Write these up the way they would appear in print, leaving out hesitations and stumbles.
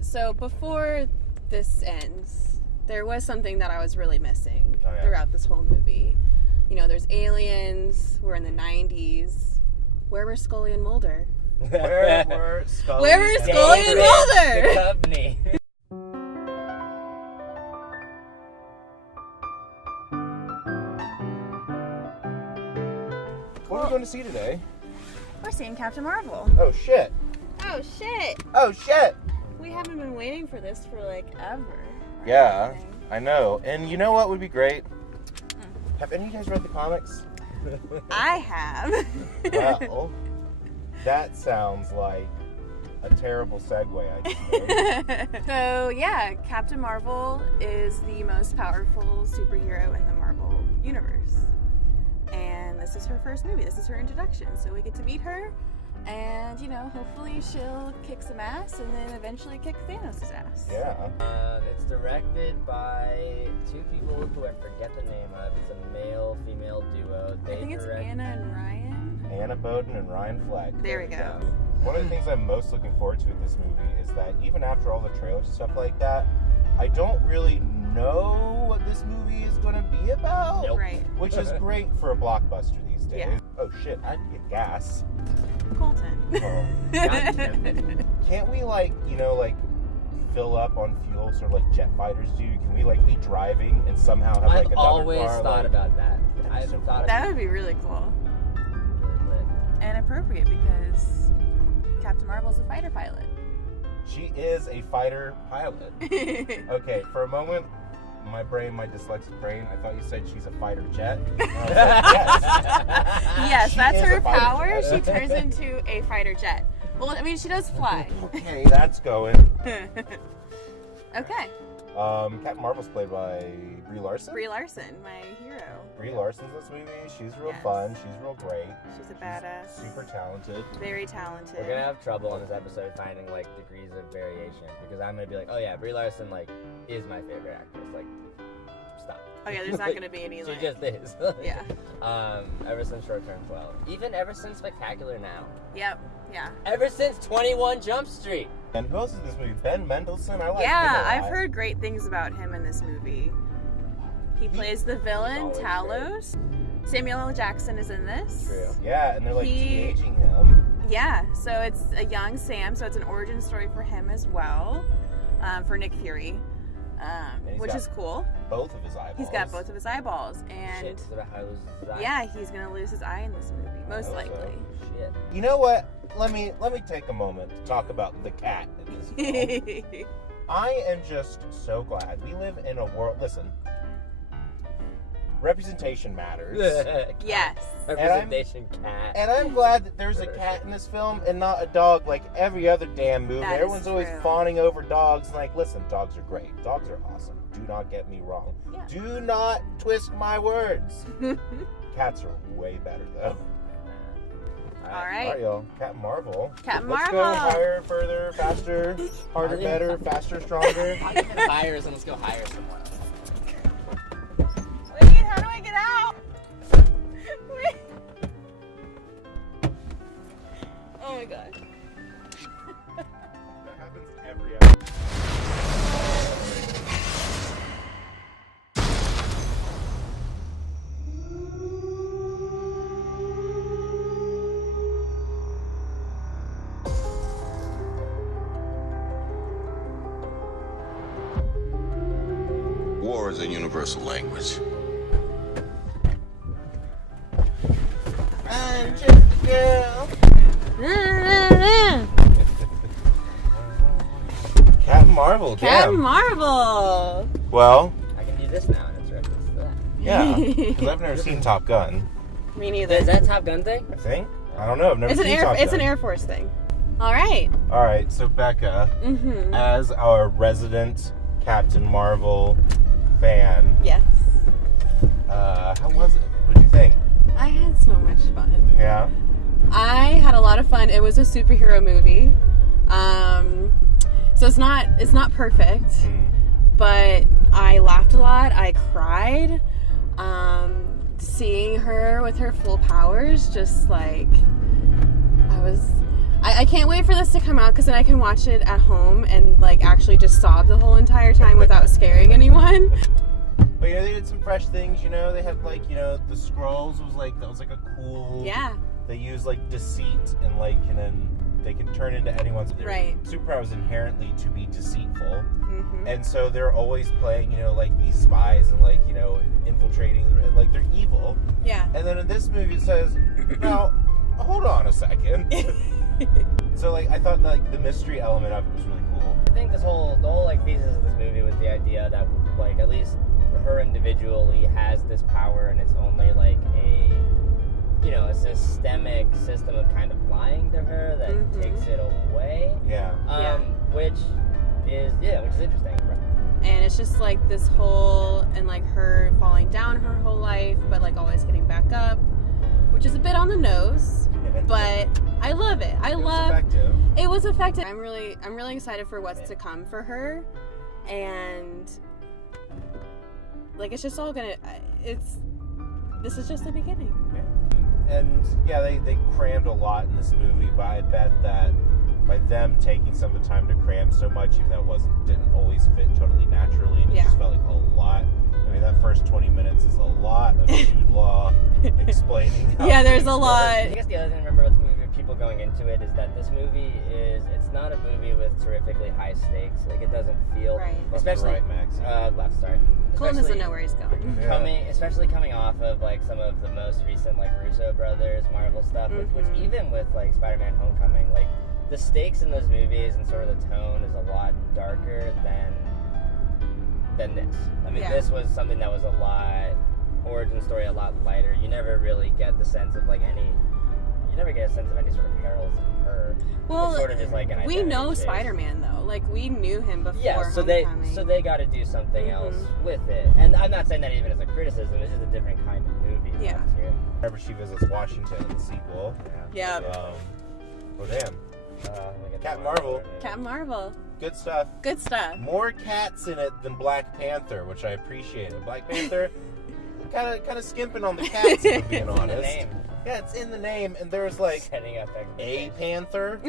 So before this ends, there was something that I was really missing throughout this whole movie. You know, there's aliens. We're in the 90s. Where were Scully and Mulder? Where were Scully and Mulder? The company. What are we going to see today? We're seeing Captain Marvel. Oh shit! Oh shit! Oh shit! We haven't been waiting for this for like ever. Yeah, I know. And you know what would be great? Have any of you guys read the comics? I have. Well, that sounds like a terrible segue, I just So yeah, Captain Marvel is the most powerful superhero in the Marvel universe. And this is her first movie. This is her introduction. So we get to meet her, and you know, hopefully she'll kick some ass and then eventually kick Thanos' ass. Yeah. It's directed by two people who I forget the name of. It's a male-female duo. I think it's Anna and Ryan. Anna Boden and Ryan Fleck. There we go. One of the things I'm most looking forward to with this movie is that even after all the trailers and stuff like that, I don't really know what this movie is going to be about. Nope. Right. Which is great for a blockbuster these days. Yeah. Oh shit, I had to get gas. Colton. Oh. Can't we fill up on fuel sort of like jet fighters do? Can we be driving and somehow have I've another always car, thought about that. I've so thought That would be really cool. really lit. And appropriate because Captain Marvel's a fighter pilot. She is a fighter pilot. Okay, for a moment, my dyslexic brain, I thought you said she's a fighter jet. And I was like, Yes, She that's is her a fighter power. jet. She turns into a fighter jet. Well, I mean, she does fly. Okay, that's going. Okay. Captain Marvel's played by Brie Larson. Brie Larson, my hero. Brie Larson's in this movie. She's real Yes. fun. She's real great. She's a badass. Super talented. Very talented. We're gonna have trouble on this episode finding degrees of variation because I'm gonna be like, oh yeah, Brie Larson is my favorite actress. Stop. Oh yeah, there's not gonna be any. She just is. Yeah. Ever since Short Term 12, even ever since Spectacular Now. Yep. Yeah. Ever since 21 Jump Street. And who else is in this movie? Ben Mendelsohn. I like him Yeah, a lot. I've heard great things about him in this movie. He plays the villain always Talos. Samuel L. Jackson is in this. True. Yeah, and they're He- de-aging him. Yeah, so it's a young Sam, so it's an origin story for him as well, for Nick Fury, he's which got is cool. Both of his eyeballs. He's got both of his eyeballs, and Shit, is about how it was designed? yeah, he's gonna lose his eye in this movie, most hope so. likely. Shit. You know what? Let me take a moment to talk about the cat in this film. I am just so glad we live in a world. Listen, representation matters. Yes. Representation cat. And I'm glad that there's a cat in this film and not a dog like every other damn movie. That is Everyone's always true. fawning over dogs. Listen, dogs are great. Dogs are awesome. Do not get me wrong. Yeah. Do not twist my words. Cats are way better, though. All All right. right, y'all. Captain Marvel. Captain Let's Marvel. go higher, further, faster, harder, better, faster, stronger. Hires and let's go hire someone. Wait, how do I get out? Wait. Oh my god. That happens every episode. War is a universal language. I'm just a girl. Captain Marvel, Captain damn. Marvel. Well, I can do this now, and it's reference to that. yeah, because I've never seen Top Gun. Me neither. Is that Top Gun thing? I think. I don't know. I've never It's an seen Top Gun. It's an Air Force thing. All right. All right, so Becca, as our resident Captain Marvel fan, Yes. how was it? What did you think? I had so much fun. Yeah. I had a lot of fun. It was a superhero movie. So it's not perfect, but I laughed a lot. I cried. Seeing her with her full powers, just I can't wait for this to come out because then I can watch it at home and actually just sob the whole entire time without scaring anyone. But they did some fresh things. They had the scrolls was that was a cool. Yeah. They use deceit and then they can turn into anyone's. Right. Superpower is inherently to be deceitful, Mm-hmm. and so they're always playing these spies and infiltrating and they're evil. Yeah. And then in this movie it says, now hold on a second. So I thought the mystery element of it was really cool. I think the whole thesis of this movie was the idea that at least her individually has this power, and it's only a systemic system of kind of lying to her that Mm-hmm. takes it away. Yeah. Which is interesting. And it's just this whole, and her falling down her whole life, but always getting back up, which is a bit on the nose, but I love it. It was effective. I'm really excited for what's to come for her, and it's just all gonna. This is just the beginning. And they crammed a lot in this movie, but I bet that by them taking some of the time to cram so much, even though it didn't always fit totally naturally, and it just felt like a lot. I mean, that first 20 minutes is a lot of Jude Law explaining. Yeah, there's a lot. I guess the other thing to remember about the movie, people going into it, is that this movie it's not a movie with terrifically high stakes. It doesn't feel, Right. especially right, Max. left, sorry. Colton doesn't Especially know where he's going. Yeah. especially coming off of some of the most recent Russo brothers Marvel stuff, which Mhm. even with Spider-Man: Homecoming, the stakes in those movies and sort of the tone is a lot darker than this. I mean, Yeah. this was something that was a lot origin story, a lot lighter. You never really get the sense of you never get a sense of any sort of perils of her. Well, It's sort of just an we identity know chase. Spider-Man though. We knew him before. Yeah, so Homecoming. they got to do something Mhm. else with it. And I'm not saying that even as a criticism. It's just a different kind of movie. Yeah. left here. Whenever she visits Washington in the sequel. Yeah. Oh damn. Let me get Captain the Marvel. word right. Captain Marvel. Good stuff. Good stuff. More cats in it than Black Panther, which I appreciated. Black Panther, kind of skimping on the cats, if I'm being It's in the honest. name. Yeah, it's in the name, and there's Setting up a expectations. panther.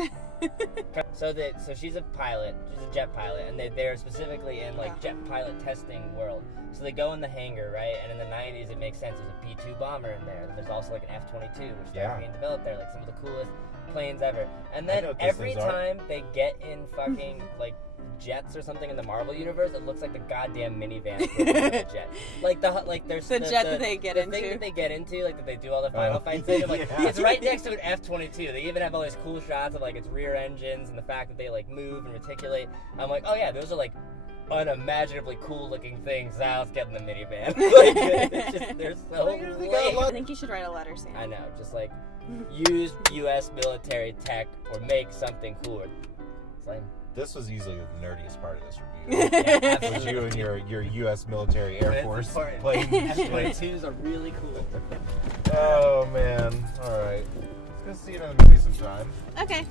So she's a pilot. She's a jet pilot, and they're specifically in jet pilot testing world. So they go in the hangar, right? And in the 90s, it makes sense. There's a B-2 bomber in there. There's also an F-22, which started being developed there. Some of the coolest planes ever. And I then know what these every things are. time they get in fucking jets or something in the Marvel universe, it looks like the goddamn minivan equivalent of the jet. There's The jet that they get the into. thing that they get into, that they do all the final fights in. yeah. It's right next to an F-22. They even have all these cool shots of its rear engines and the fact that they move and reticulate. I'm oh yeah, those are unimaginably cool looking things. Now let's get in the minivan. It's just, they're so lame. I think you should write a letter, Sam. I know, just use U.S. military tech or make something cooler. It's lame. This was easily the nerdiest part of this review. Yeah, Was you and your U.S. military Air But it's Force important. plane. F-22s are really cool. Oh man! All right, let's go see it in the movie sometime. Okay.